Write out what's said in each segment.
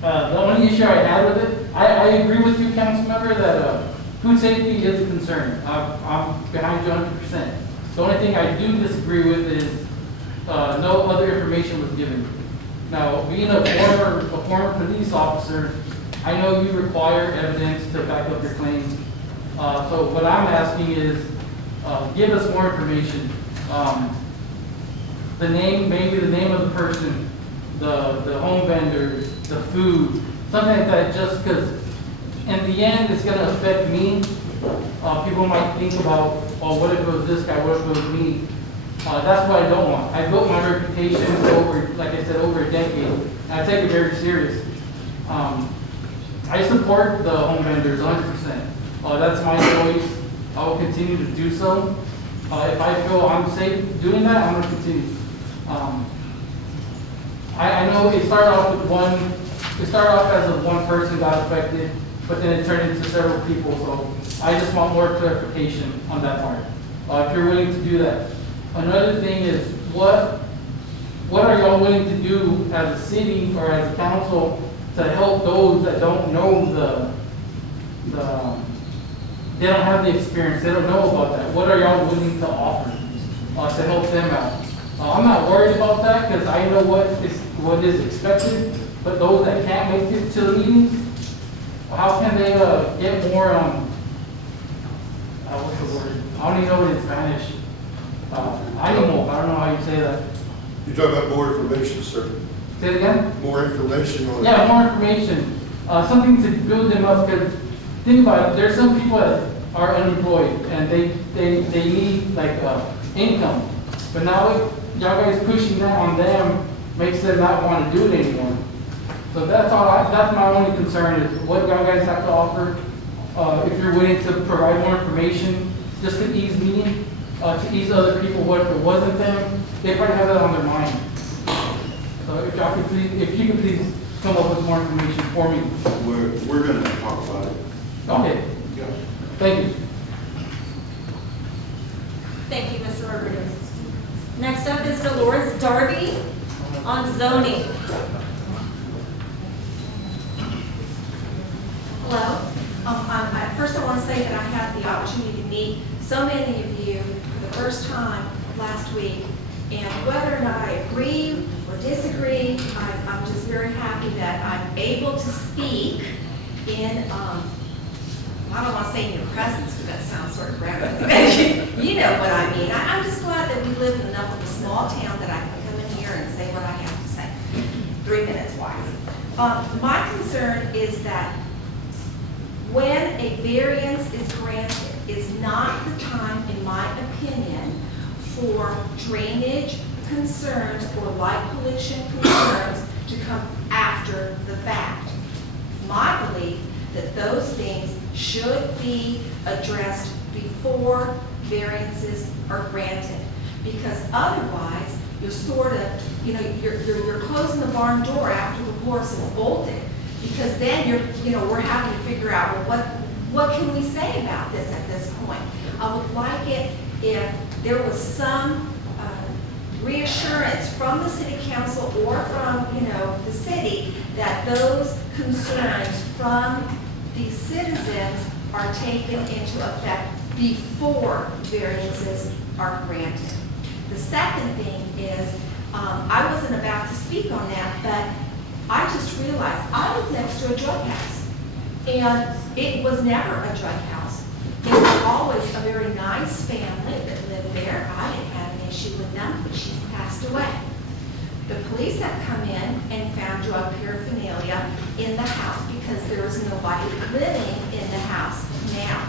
The only issue I had with it, I agree with you, council member, that food safety is a concern. I'm behind you 100%. The only thing I do disagree with is no other information was given. Now, being a former police officer, I know you require evidence to back up your claims. So what I'm asking is, give us more information. The name, maybe the name of the person, the home vendors, the food, something like that, just because in the end it's going to affect me. People might think about, oh, what if it was this guy, what if it was me? That's what I don't want. I built my reputation over, like I said, over a decade, and I take it very serious. I support the home vendors 100%. That's my choice. I will continue to do so. If I feel I'm safe doing that, I'm going to continue. I know it started off as one person got affected, but then it turned into several people, so I just want more clarification on that part. If you're willing to do that. Another thing is, what are y'all willing to do as a city or as a council to help those that don't know they don't have the experience, they don't know about that? What are y'all willing to offer to help them out? I'm not worried about that because I know what is expected, but those that can't make it to the meetings, how can they get more, what's the word? I don't even know it in Spanish. Ánimo, I don't know how you say that. You're talking about more information, sir. Say it again? More information on it. Yeah, more information. Something to build them up, because think about it, there's some people that are unemployed and they need like income. But now y'all guys pushing that on them makes them not want to do it anymore. So that's my only concern is what y'all guys have to offer. If you're willing to provide more information, just to ease me, to ease other people, what if it wasn't them, they probably have that on their mind. So if y'all could please, if you could please come up with more information for me. We're going to talk about it. Okay. Yeah. Thank you. Thank you, Mr. Rodriguez. Next up is Dolores Darby on zoning. Hello. First I want to say that I had the opportunity to meet so many of you for the first time last week, and whether or not I agree or disagree, I'm just very happy that I'm able to speak in, I don't want to say in your presence because that sounds sort of grandmother. You know what I mean. I'm just glad that we live in enough of a small town that I can come in here and say what I have to say, 3 minutes wise. My concern is that when a variance is granted, is not the time, in my opinion, for drainage concerns or light pollution concerns to come after the fact. My belief that those things should be addressed before variances are granted, because otherwise you're sort of, you're closing the barn door after the horse is bolted. Because then we're having to figure out, well, what can we say about this at this point? I would like it if there was some reassurance from the city council or from, the city that those concerns from the citizens are taken into effect before variances are granted. The second thing is, I wasn't about to speak on that, but I just realized I live next to a drug house, and it was never a drug house. It was always a very nice family that lived there. I didn't have an issue with them, but she's passed away. The police have come in and found drug paraphernalia in the house because there is nobody living in the house now.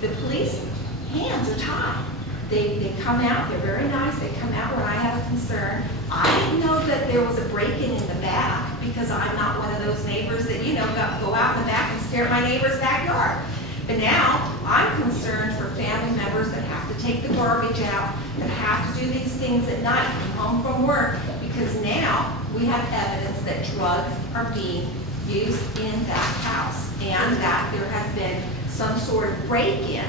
The police hands are tied. They come out, they're very nice, they come out when I have a concern. I didn't know that there was a break-in in the back because I'm not one of those neighbors that, go out in the back and stare at my neighbor's backyard. But now I'm concerned for family members that have to take the garbage out, that have to do these things at night, come home from work, because now we have evidence that drugs are being used in that house and that there has been some sort of break-in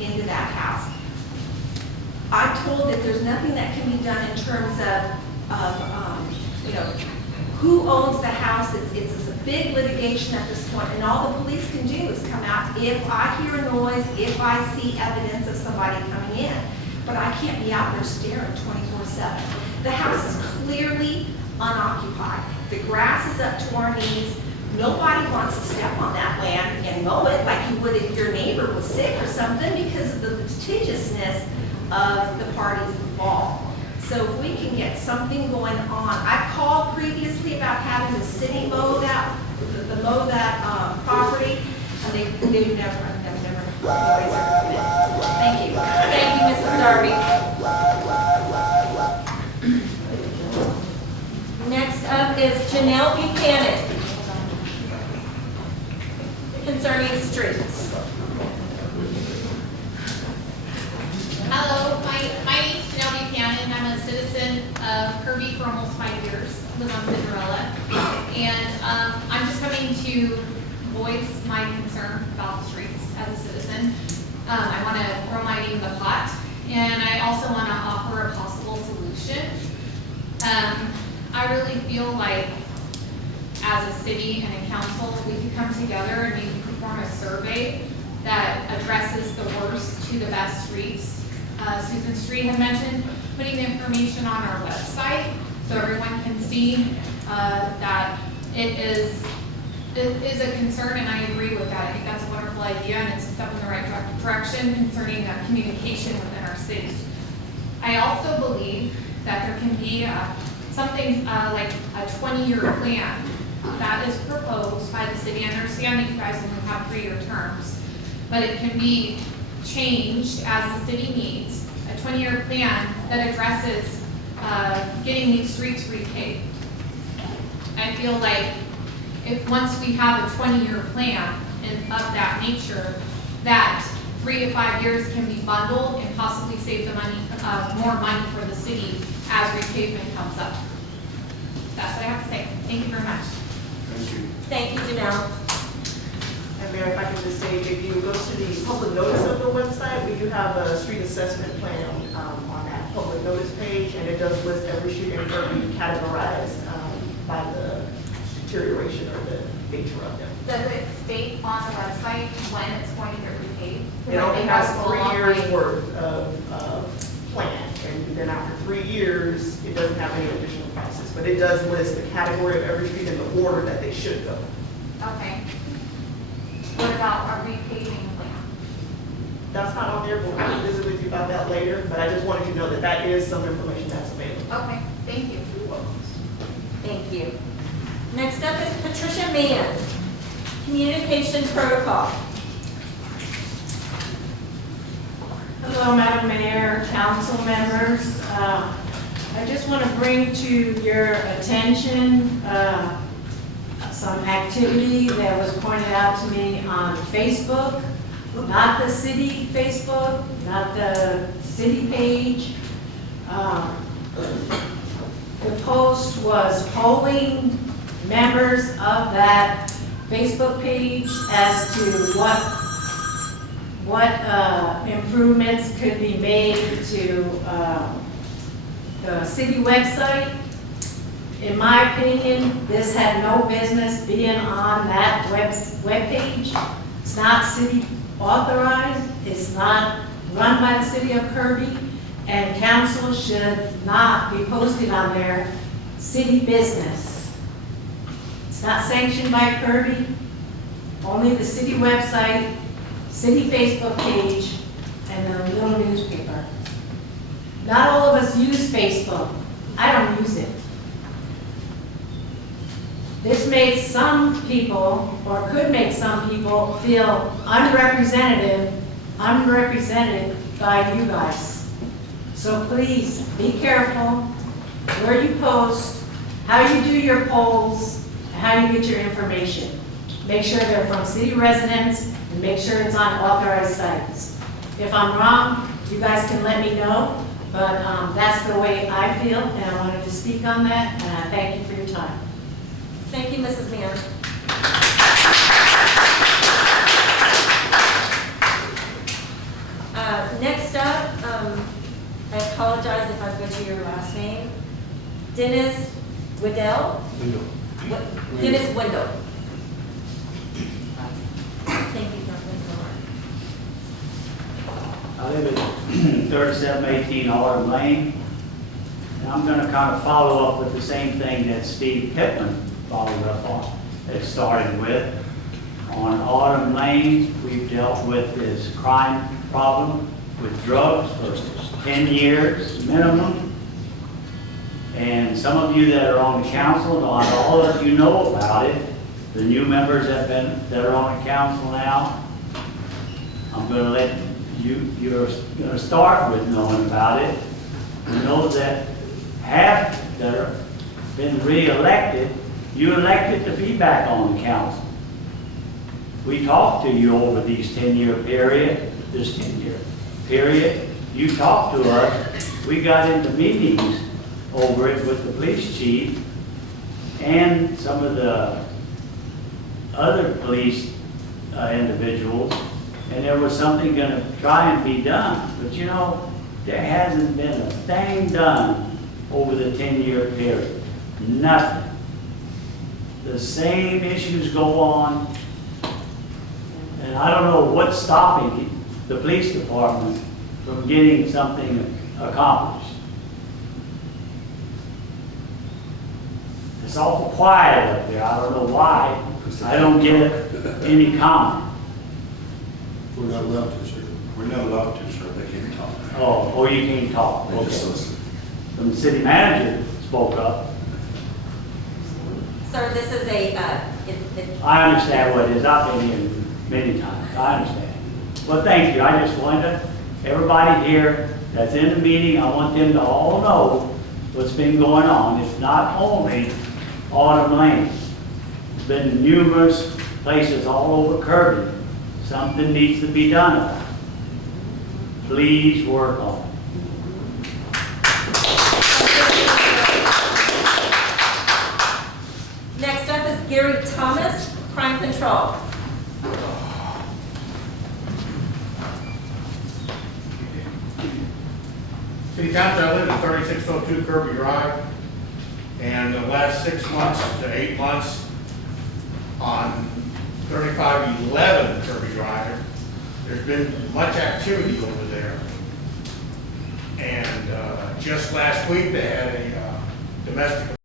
into that house. I'm told that there's nothing that can be done in terms of who owns the house. It's a big litigation at this point, and all the police can do is come out if I hear a noise, if I see evidence of somebody coming in. But I can't be out there staring 24/7. The house is clearly unoccupied. The grass is up to our knees. Nobody wants to step on that land and mow it like you would if your neighbor was sick or something because of the litigiousness of the parties involved. So if we can get something going on, I've called previously about having the city mow that, property, and they've never, nobody's ever come in. Thank you. Thank you, Mrs. Darby. Next up is Janelle Buchanan concerning streets. Hello, my name's Janelle Buchanan. I'm a citizen of Kirby for almost 5 years. I live on Cinderella. And I'm just coming to voice my concern about the streets as a citizen. I want to throw my name in the pot. And I also want to offer a possible solution. I really feel like as a city and a council, we could come together and maybe perform a survey that addresses the worst to the best streets. Susan Street had mentioned putting the information on our website so everyone can see that it is a concern, and I agree with that. I think that's a wonderful idea, and it's a step in the right direction concerning communication within our city. I also believe that there can be something like a 20-year plan that is proposed by the city. I understand that you guys only have 3-year terms, but it can be changed as the city needs. A 20-year plan that addresses getting these streets repaved. I feel like if once we have a 20-year plan of that nature, that 3 to 5 years can be bundled and possibly save the money, more money for the city as repavement comes up. That's what I have to say. Thank you very much. Thank you. Thank you, Janelle. And Mayor, if I can just say, if you go to the public notice of the website, we do have a street assessment plan on that public notice page, and it does list every street in Kirby categorized by the deterioration or the nature of them. Does it state on the website when it's going to get repaved? It only has 3 years worth of plan, and then after 3 years, it doesn't have any additional prices, but it does list the category of every street in the order that they should go. Okay. What about a repaving plan? That's not on there, but we'll visit with you about that later, but I just wanted you to know that that is some information that's available. Okay, thank you. Thank you. Next up is Patricia Mann, Communication Protocol. Hello, Madam Mayor, council members. I just want to bring to your attention some activity that was pointed out to me on Facebook, not the city Facebook, not the city page. The post was polling members of that Facebook page as to what improvements could be made to the city website. In my opinion, this had no business being on that web page. It's not city authorized. It's not run by the city of Kirby, and council should not be posting on their city business. It's not sanctioned by Kirby. Only the city website, city Facebook page, and the little newspaper. Not all of us use Facebook. I don't use it. This made some people, or could make some people, feel unrepresented by you guys. So please, be careful where you post, how you do your polls, and how you get your information. Make sure they're from city residents, and make sure it's on authorized sites. If I'm wrong, you guys can let me know, but that's the way I feel, and I wanted to speak on that, and I thank you for your time. Thank you, Mrs. Mann. Next up, I apologize if I butcher your last name, Dennis Waddell. Dennis Wendell. Thank you, Councilman Miller. I live at 3718 Autumn Lane, and I'm gonna kind of follow up with the same thing that Steve Pittman followed up on, that started with. On Autumn Lane, we've dealt with this crime problem with drugs for 10 years minimum. And some of you that are on the council, not all of you know about it. The new members that are on the council now, I'm gonna let you're gonna start with knowing about it. And those that have been re-elected, you elected to be back on the council. We talked to you over this 10-year period, you talked to us. We got into meetings over it with the police chief and some of the other police individuals, and there was something gonna try and be done. But you know, there hasn't been a thing done over the 10-year period. Nothing. The same issues go on, and I don't know what's stopping the police department from getting something accomplished. It's awful quiet up there. I don't know why. I don't get any comment. We're not allowed to, sir. We're not allowed to, sir, they can't talk. Oh, you can't talk. They just Okay. listen. The city manager spoke up. Sir, this is a, I understand what it is. I've been here many times. I understand. Well, thank you. I just wanted to, everybody here that's in the meeting, I want them to all know what's been going on. It's not only Autumn Lane. There's been numerous places all over Kirby. Something needs to be done about it. Please work on it. next up is Gary Thomas, crime control. City Council, I live at 3602 Kirby Drive, and the last 6 months to 8 months on 3511 Kirby Drive, there's been much activity over there. And just last week, they had a domestic